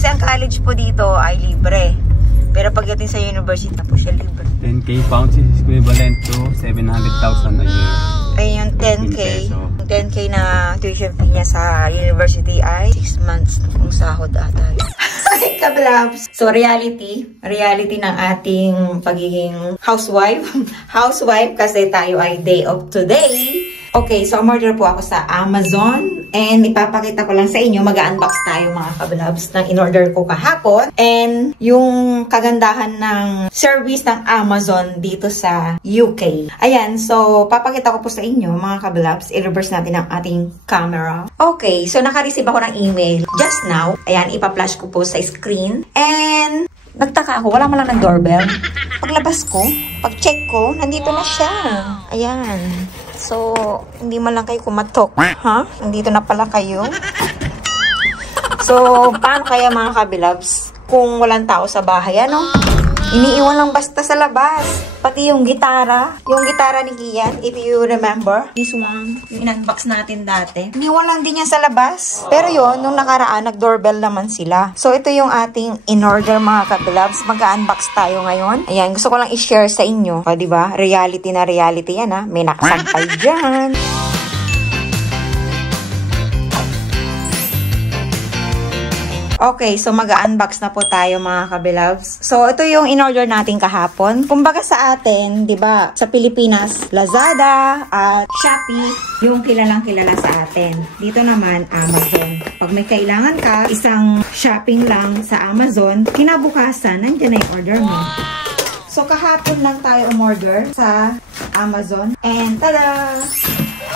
Kasi ang college po dito ay libre. Pero pagdating sa university na po siya libre. 10k pounds is equivalent to 700,000 a year. Ay yung 10k. 10k na tuition fee niya sa university ay 6 months kung sahod ata. Ay, kablabs. So, reality ng ating pagiging housewife. Housewife kasi tayo ay day of today. Okay, so umorder po ako sa Amazon. And ipapakita ko lang sa inyo, mag-unbox tayo mga kablabs ng in-order ko kahapon. And yung kagandahan ng service ng Amazon dito sa UK. Ayan, so papakita ko po sa inyo mga kablabs. I-reverse natin ang ating camera. Okay, so naka-receive ako ng email just now. Ayan, ipa-flash ko po sa screen. And nagtaka ako, wala man lang ng doorbell. Paglabas ko, pag-check ko, nandito na siya. Ayan. So, hindi man lang kayo kumatok. Ha? Nandito na pala kayo. So, paano kaya mga kabilabs kung walang tao sa bahay, ano? Iniiwan lang basta sa labas. Pati yung gitara ni Kian, if you remember, this one, yung in-unbox natin dati. Iniwan lang din yan sa labas. Pero yon nung nakaraan, nag-doorbell naman sila. So, ito yung ating in-order mga kabilabs. Mag-unbox tayo ngayon. Ayan, gusto ko lang i-share sa inyo. O, diba? Reality na reality yan, ha? May nakasampay dyan. Okay, so mag-unbox na po tayo mga kabilabs. So, ito yung in-order natin kahapon. Kumbaga sa atin, di ba, sa Pilipinas, Lazada at Shopee, yung kilalang kilala sa atin. Dito naman, Amazon. Pag may kailangan ka, isang shopping lang sa Amazon, kinabukasan, nandiyan na yung order mo. So, kahapon lang tayo umorder sa Amazon. And, tada!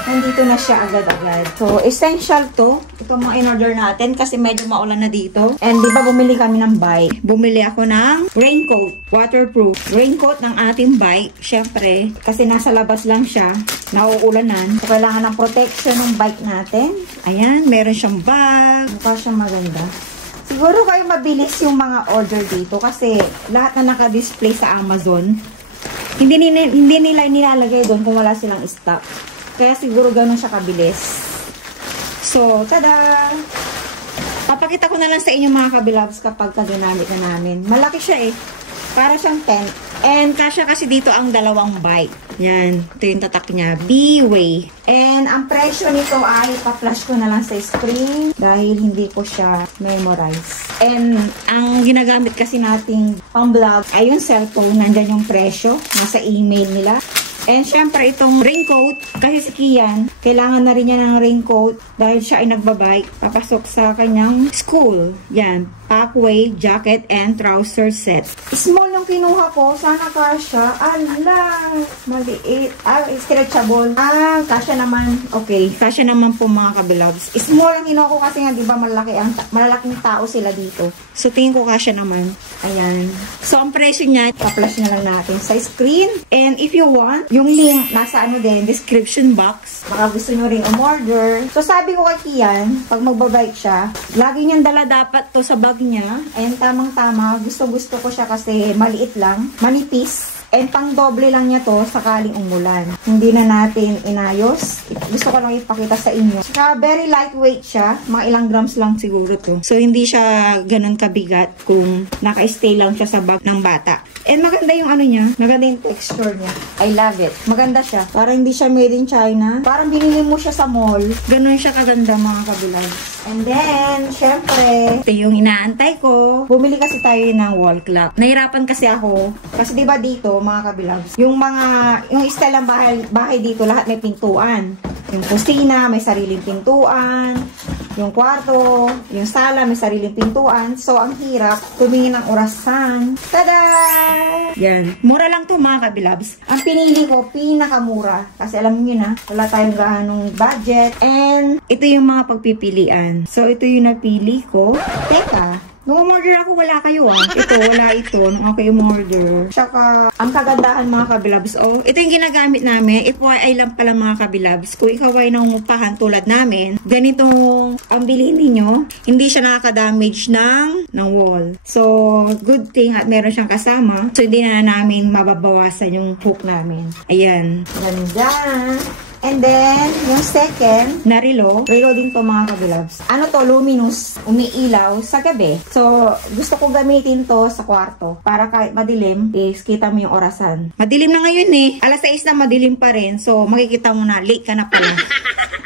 Nandito na siya agad-agad. So, essential to. Ito mga in-order natin kasi medyo maulan na dito. And di ba bumili kami ng bike? Bumili ako ng raincoat. Waterproof. Raincoat ng ating bike. Siyempre, kasi nasa labas lang siya. Nauulanan. So, kailangan ng protection ng bike natin. Ayan, meron siyang bag. Mukha siyang maganda. Siguro kayo mabilis yung mga order dito kasi lahat na naka-display sa Amazon, hindi nila nilalagay doon kung wala silang stock. Kaya siguro ganun siya kabilis. So, tada! Papakita ko na lang sa inyo mga kabilabs kapag ginamit na namin. Malaki siya eh. Para siyang tent. And kasya kasi dito ang dalawang bike. Yan. Ito yung tatak niya. B-Way. And ang presyo nito ay pa-flash ko na lang sa screen dahil hindi ko siya memorize. And ang ginagamit kasi nating pang-vlog ay yung cellphone. Nandyan yung presyo. Nasa email nila. And syempre itong raincoat, kasi si Kian, kailangan na rin niya ng raincoat dahil siya ay nagbabike, papasok sa kanyang school. Yan, packway, jacket, and trouser set. Small yung kinuha ko, sana kasya. Ala, maliit. Stretchable. Kasya naman. Okay, kasya naman po mga kabilabs. Small ang kinuha ko kasi nga, di ba, malalaking tao sila dito. So, tingin ko kasya naman. Ayan. So, ang presyo niya, pa-flash na lang natin sa screen. And if you want, yung link, nasa description box. Baka gusto nyo rin umorder. So, sabi ko kay Kian, pag magbabike siya, lagi niyang dala dapat to sa bag niya. And tamang-tama, gusto-gusto ko siya kasi maliit lang, manipis. And pang doble lang niya to sakaling umulan. Hindi na natin inayos. Gusto ko lang ipakita sa inyo. Saka very lightweight siya. Mga ilang grams lang siguro to. So hindi siya ganun kabigat kung naka-stay lang siya sa bag ng bata. And maganda yung ano niya. Maganda yung texture niya. I love it. Maganda siya. Parang hindi siya made in China. Parang binili mo siya sa mall. Ganun siya kaganda mga kabilag. And then, syempre, ito yung inaantay ko. Bumili kasi tayo ng wall clock. Nahirapan kasi ako. Kasi diba dito, mga kabilabs, yung style ng bahay dito, lahat may pintuan. Yung kusina, may sariling pintuan. Yung kwarto, yung sala, may sariling pintuan. So, ang hirap tumingin ng orasan. Tada! Yan. Mura lang to mga kabilabs. Ang pinili ko, pinakamura. Kasi alam niyo na, wala tayong gaanong budget. And, ito yung mga pagpipilian. So, ito yung napili ko. Teka, nung umorder ako, wala kayo Ito, wala ito. Nung ako yung umorder. Tsaka, ang kagandahan mga kabilabs, ito yung ginagamit namin. FYI lang pala mga kabilabs. Kung ikaw ay nangungupahan tulad namin, ganito ang bilhin ninyo. Hindi siya nakaka-damage ng wall. So, good thing at meron siyang kasama. So, hindi na namin mababawasan yung hook namin. Ayan. Ganda. And then, yung second, na relo. Relo din to mga kabilabs. Ano to? Luminous. Umiilaw sa gabi. So, gusto ko gamitin to sa kwarto. Para kahit madilim, is kita mo yung orasan. Madilim na ngayon eh. Alas 6 na madilim pa rin. So, makikita mo na, late ka na pala.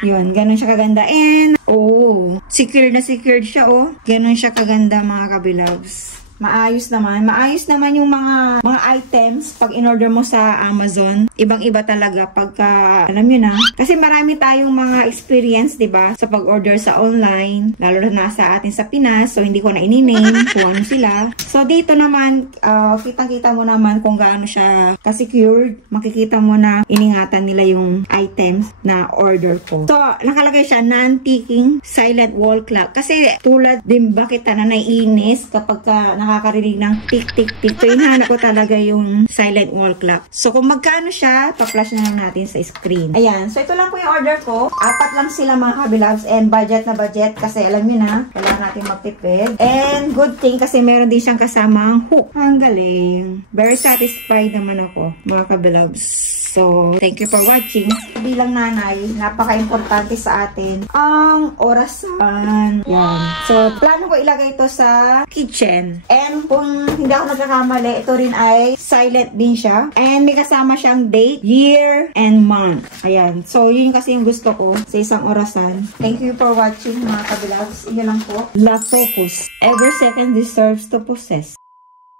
Yun, ganun siya kaganda. And, oh, secured na secured siya, oh. Ganun siya kaganda mga kabilabs. Maayos naman. Maayos naman yung mga items pag in-order mo sa Amazon. Ibang-iba talaga pagka, alam yun na. Kasi marami tayong mga experience, diba? Sa pag-order sa online. Lalo na nasa atin sa Pinas. So, hindi ko na ininame kung ano sila. So, dito naman, kitang-kita mo naman kung gaano siya ka-secured. Makikita mo na iningatan nila yung items na order ko. So, nakalagay siya, non-ticking silent wall clock. Kasi, tulad din ba kita na naiinis kapag nakakarinig ng tick-tick-tick. So, hinahanap ko talaga yung silent wall clock. So, kung magkano siya, pa-flash na lang natin sa screen. Ayan. So, ito lang po yung order ko. 4 lang sila mga kabilabs. And budget na budget. Kasi alam nyo na, kailangan natin magtipid. And good thing kasi meron din siyang kasamang hook. Ang galing. Very satisfied naman ako, mga kabilabs. So, thank you for watching. Bilang nanay, napaka-importante sa atin ang orasan. Yan. So, plano ko ilagay ito sa kitchen. And kung hindi ako nagkakamali, ito rin ay silent din siya. And may kasama siyang date, year, and month. Ayan. So, yun kasi yung gusto ko sa isang orasan. Thank you for watching mga kabilabs. Yun lang po. Love focus. Every second deserves to possess.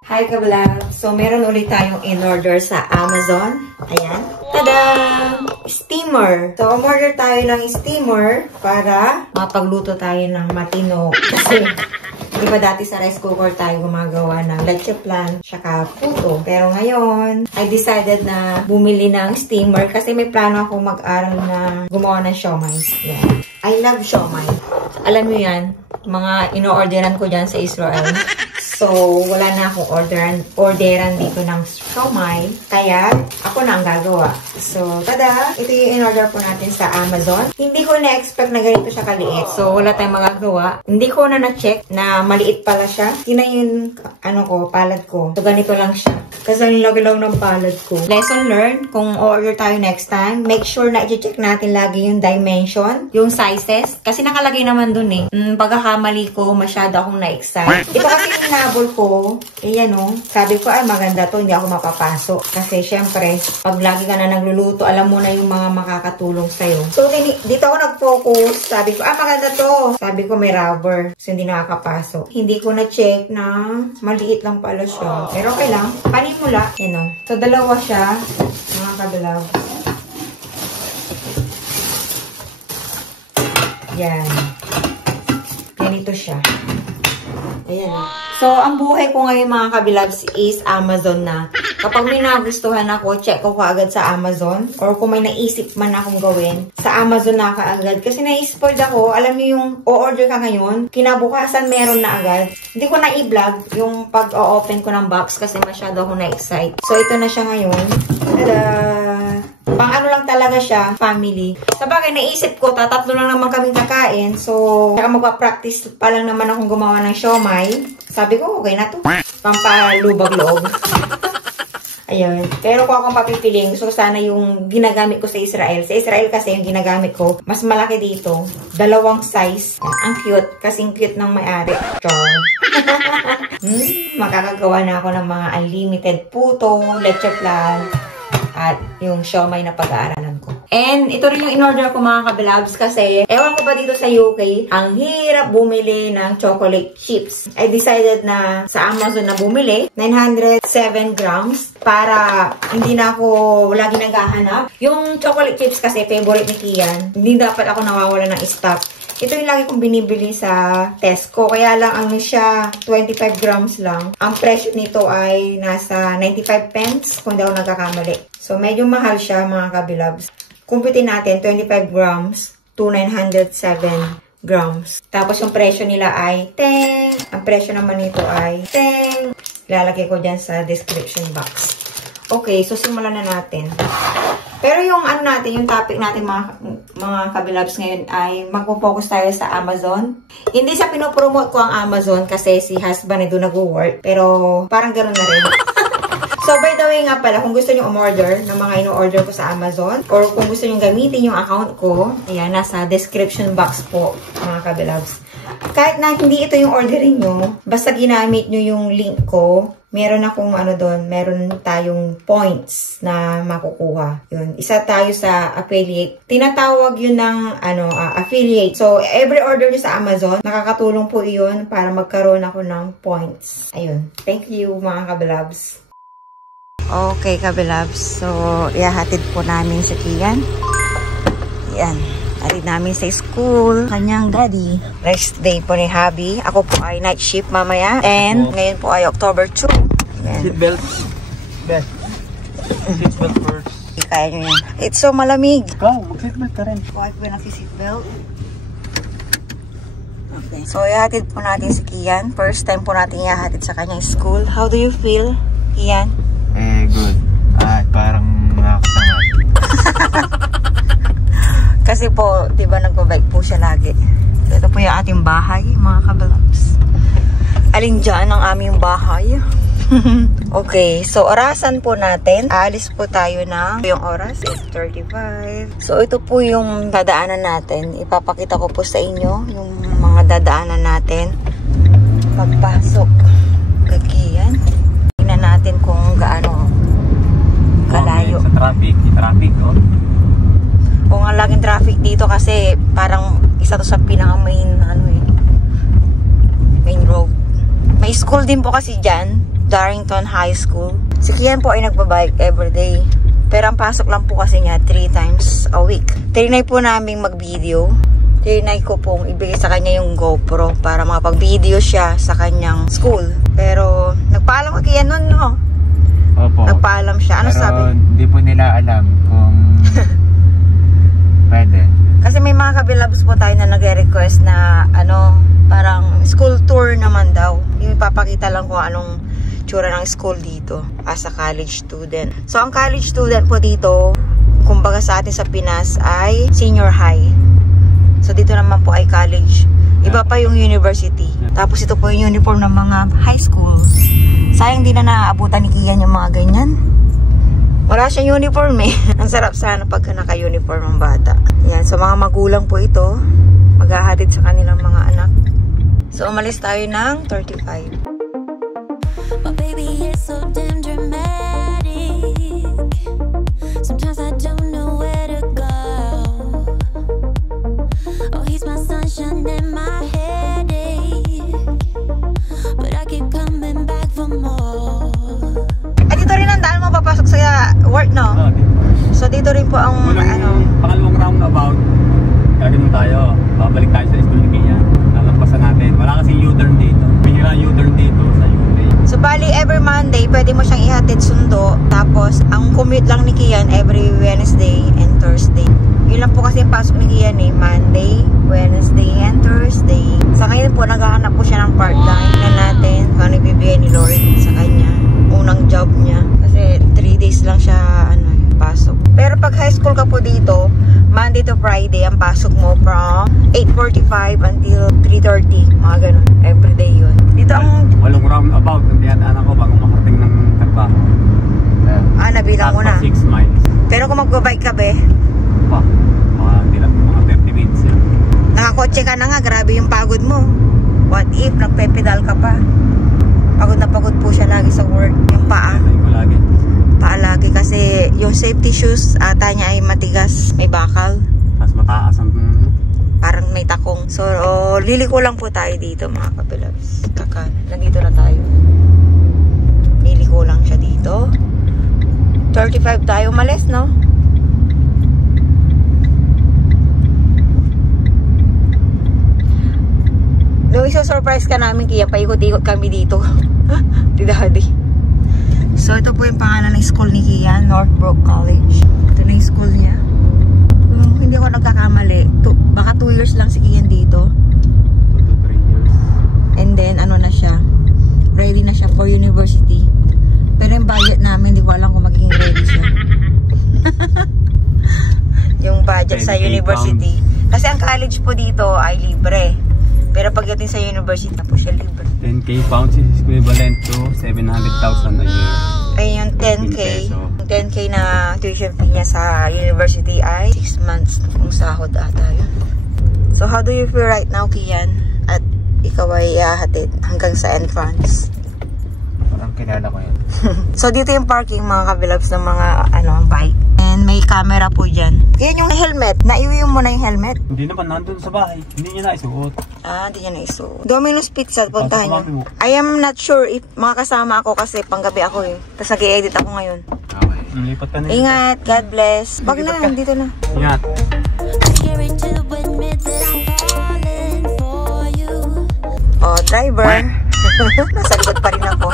Hi kabilabs! So, meron ulit tayong in-order sa Amazon. Ayan. Tada! Steamer. So, umorder tayo ng steamer para mapagluto tayo ng matino. Kasi, di ba dati sa rice cooker tayo gumagawa ng leche plan, tsaka puto. Pero ngayon, I decided na bumili ng steamer kasi may plano ako mag-aral na gumawa ng siomai. Yan. I love siomai. Alam mo yan, mga ino-orderan ko dyan sa Israel. So, wala na akong orderan dito ng siomai. Kaya, ako na ang gagawa. So, tada! Ito yung in-order po natin sa Amazon. Hindi ko na-expect na ganito siya kaliit. So, wala tayong magagawa. Hindi ko na na-check na maliit pala siya. Tina yung, palad ko. So, ganito lang siya. Kasi ang laki lang ng palad ko. Lesson learned, kung order tayo next time, make sure na i-check natin lagi yung dimension, yung sizes. Kasi nakalagay naman dun eh. Pagkakamali ko, masyado akong na-excite. Ito kasi yung nabol ko, yan o. Sabi ko, ay maganda to, hindi ako mapapasok. Kasi syempre, pag lagi ka na nagluluto, alam mo na yung mga makakatulong sa'yo. So, dito ako nag-focus. Sabi ko, maganda to. Sabi ko, may rubber. So, hindi nakakapasok. Hindi ko na-check na maliit lang pala siya. Pero okay lang. Panimula. Yan o. So, dalawa siya. Mga kadalaw. Yan. Ganito siya. Ayan. So, ang buhay ko ngayon mga kabilabs is Amazon na. Kapag may nagustuhan ako, check ko kaagad sa Amazon. Or kung may naisip man akong gawin, sa Amazon na kaagad. Kasi na-spoiled ako. Alam niyo yung o-order ka ngayon, kinabukasan meron na agad. Hindi ko na i-vlog yung pag-o-open ko ng box kasi masyado ako na-excite. So, ito na siya ngayon. Tada! Pang ano lang talaga siya, family. Sabagay, naisip ko, tatatlo lang naman kaming kakain. So, saka magpa-practice pa lang naman akong gumawa ng siomai. Sabi ko, okay na to. Pampalubag-loob. Ayun. Pero kung akong papipiling, so sana yung ginagamit ko sa Israel. Sa Israel kasi yung ginagamit ko, mas malaki dito. 2 size. Ang cute. Kasing cute ng may-ari. Char. Makakagawa na ako ng mga unlimited puto, leche plan, at yung siomai na pag-aaralan ko. And ito rin yung in-order ko mga kabilabs kasi ewan ko ba dito sa UK, ang hirap bumili ng chocolate chips. I decided na sa Amazon na bumili, 907 grams para hindi na ako lagi naghahanap. Yung chocolate chips kasi favorite ni Kian, hindi dapat ako nawawala ng stock. Ito yung lagi kong binibili sa Tesco. Kaya lang ang siya 25 grams lang. Ang presyo nito ay nasa 95 pence kung hindi ako nagkakamali. So medyo mahal siya mga kabilabs. Kumpitin natin 25 grams to 907 grams. Tapos yung presyo nila ay 10. Ang presyo naman nito ay 10. Ilalagay ko dyan sa description box. Okay, so simulan na natin. Pero yung ano natin, yung topic natin mga kabilabs ngayon ay magpo-focus tayo sa Amazon. Hindi sa pinopromote ko ang Amazon kasi si husband ay doon nag-work. Pero parang ganoon na rin. So, by the way nga pala, kung gusto nyo umorder ng mga ino-order ko sa Amazon, or kung gusto nyo gamitin yung account ko, ayan, nasa description box po, mga kabilabs. Kahit na hindi ito yung orderin nyo, basta ginamit nyo yung link ko, meron akong meron tayong points na makukuha. Yun, isa tayo sa affiliate. Tinatawag yun ng affiliate. So, every order nyo sa Amazon, nakakatulong po yun para magkaroon ako ng points. Ayun. Thank you, mga kabilabs. Okay, kabilabs. So, ihahatid po namin si Kian. Yan. Hatid namin sa school. Kanyang daddy. Rest day po ni Habi. Ako po ay night shift mamaya. And ngayon po ay October 2. Seatbelt. Best. Seatbelt first. Kaya nyo yan. It's so malamig. Ikaw, mag-seatbelt ka rin. Bakit ba nasi-seatbelt? Okay. So, ihatid po natin si Kian. First time po natin ihatid sa kanyang school. How do you feel, Kian? Good. Parang nakakatamad. Kasi po, di ba nagbabike po siya lagi. Ito po yung ating bahay, mga kabilabs. Alin dyan ang aming bahay? Okay, so orasan po natin. Aalis po tayo na yung oras, 8:35. So ito po yung dadaanan natin. Ipapakita ko po sa inyo yung mga dadaanan natin. Pagpasok. Kagiyan. Tingnan natin kung gaano kalayo. Sa traffic, oh. Kung ang laging traffic dito kasi parang isa to sa pinaka-main main road. May school din po kasi dyan, Darrington High School. Si Kian po ay nagbabike everyday. Pero ang pasok lang po kasi niya 3 times a week. Trinay po namin mag-video. Trinay ko pong ibigay sa kanya yung GoPro para makapag-video siya sa kanyang school. Pero nagpaalam ka Kian nun, no? Opo. Nagpaalam siya. Ano pero sabi? Hindi po nila alam kung pwede. Kasi may mga kabilabs po tayo na nag-request na parang school tour naman daw. Yung ipapakita lang kung anong tsura ng school dito as a college student. So, ang college student po dito, kumbaga sa atin sa Pinas, ay senior high. So, dito naman po ay college. Iba pa yung university. Tapos, ito po yung uniform ng mga high school. Sayang di na naaabutan ni Kian yung mga ganyan. Wala siyang uniform eh. Ang sarap sana pagka naka-uniform ang bata. Yan, so mga magulang po ito. Maghahatid sa kanilang mga anak. So, umalis tayo ng 35. But baby, it's so damn dramatic. Sometimes I don't know where to go. Oh, he's my sunshine and my headache. But I keep coming back for more. Dito rin ang daan mo papasok sa work, no? So, dito rin po ang pangalawang roundabout. Gagawin tayo. Babalik tayo sa school ni Kian. Lalampasan natin. Wala kasi U-turn dito. Bihira U-turn dito sa U-turn. So, bali, every Monday, pwede mo siyang ihatid sundo. Tapos, ang commute lang ni Kian every Wednesday and Thursday. Yun lang po kasi yung pasok ni Kian eh. Monday, Wednesday, and Thursday. Sa ngayon po, naghahanap po siya ng part-time na natin. Kung ano ibibigay ni Lord sa kanya. Unang job niya. Kasi 3 days lang siya pasok. Pero pag high school ka po dito, Monday to Friday ang pasok mo from 8:45 until 3:30. Mga ganun. Everyday yun. Dito ang walong roundabout. Nandiyan anak ko bago makarating ng trabaho. nabilang mo na. 6 miles. Pero kung magbabike ka be, hindi lang mga 30 minutes yan. nakakotse ka na nga, grabe yung pagod mo. What if nagpe-pedal ka pa? Pagod na pagod po siya lagi sa work. Yung paa. Paa lagi kasi yung safety shoes ata niya ay matigas. May bakal. Mas mataas ang parang may takong. So, liliko lang po tayo dito mga kabilabs. Nandito na tayo. Liliko lang siya dito. 35 tayo umalis, no? Nung iso-surprise ka namin, kaya paikot-ikot kami dito. Di daddy. So, ito po yung pangalan ng school ni Kian, Northbrook College. Ito na yung school niya. Hindi ako nagkakamali. Baka 2 years lang si Kian dito. 2 to 3 years. And then, ano na siya? Ready na siya for university. Pero yung budget namin, hindi ko alam kung magiging ready siya. Yung budget sa university. Kasi ang college po dito ay libre. Pero pagdating sa university na po siya libre. 10K pounds is equivalent to 700,000 a year. Ayun yung 10K. 10K na tuition fee niya sa university ay 6 months kung sahod ata yun. So, how do you feel right now, Kian? At ikaw ay hatid hanggang sa entrance. Parang kilala ko yun. So, dito yung parking mga kabilabs ng mga bike. And may camera po dyan. Yan yung helmet. Naiwi mo na yung helmet? Hindi naman, nandun sa bahay. Hindi niya naisuot. Hindi niya naisuot. Domino's Pizza, puntahan nyo. I am not sure if makakasama ako kasi panggabi ako eh. Tapos nag-i-edit ako ngayon. Okay. Lipat ka na. Ingat, God bless. Wag na, dito na. Ingat. Scary to admit that I'm falling for you. Oh, driver. Nasa likod pa rin ako.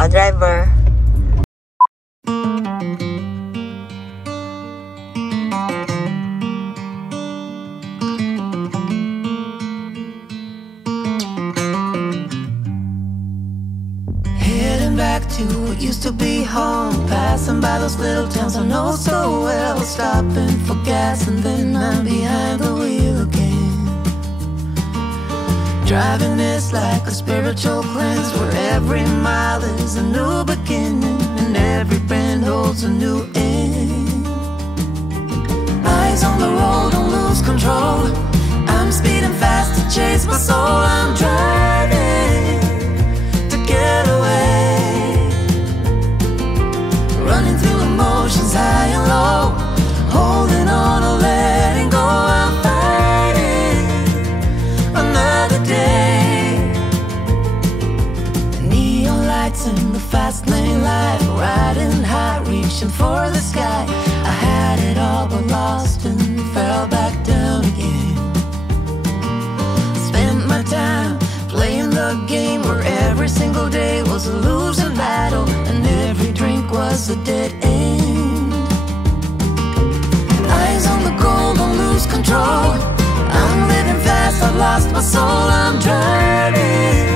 Oh, driver. Heading back to what used to be home, passing by those little towns I know so well, stopping for gas and then I'm behind the wheel again. Driving this like a spiritual cleanse, where every mile is a new beginning and every bend holds a new end. Eyes on the road, don't lose control. I'm speeding fast to chase my soul. I'm driving to get away, running through emotions high and low, holding on or letting go. I'm fighting another day. Neon lights in the fast lane light, riding high, reaching for the sky. I had it all but lost and fell back down again. Spent my time playing the game where every single day was a losing battle and every drink was a dead end. Eyes on the goal, don't lose control. I'm living fast, I've lost my soul. I'm driving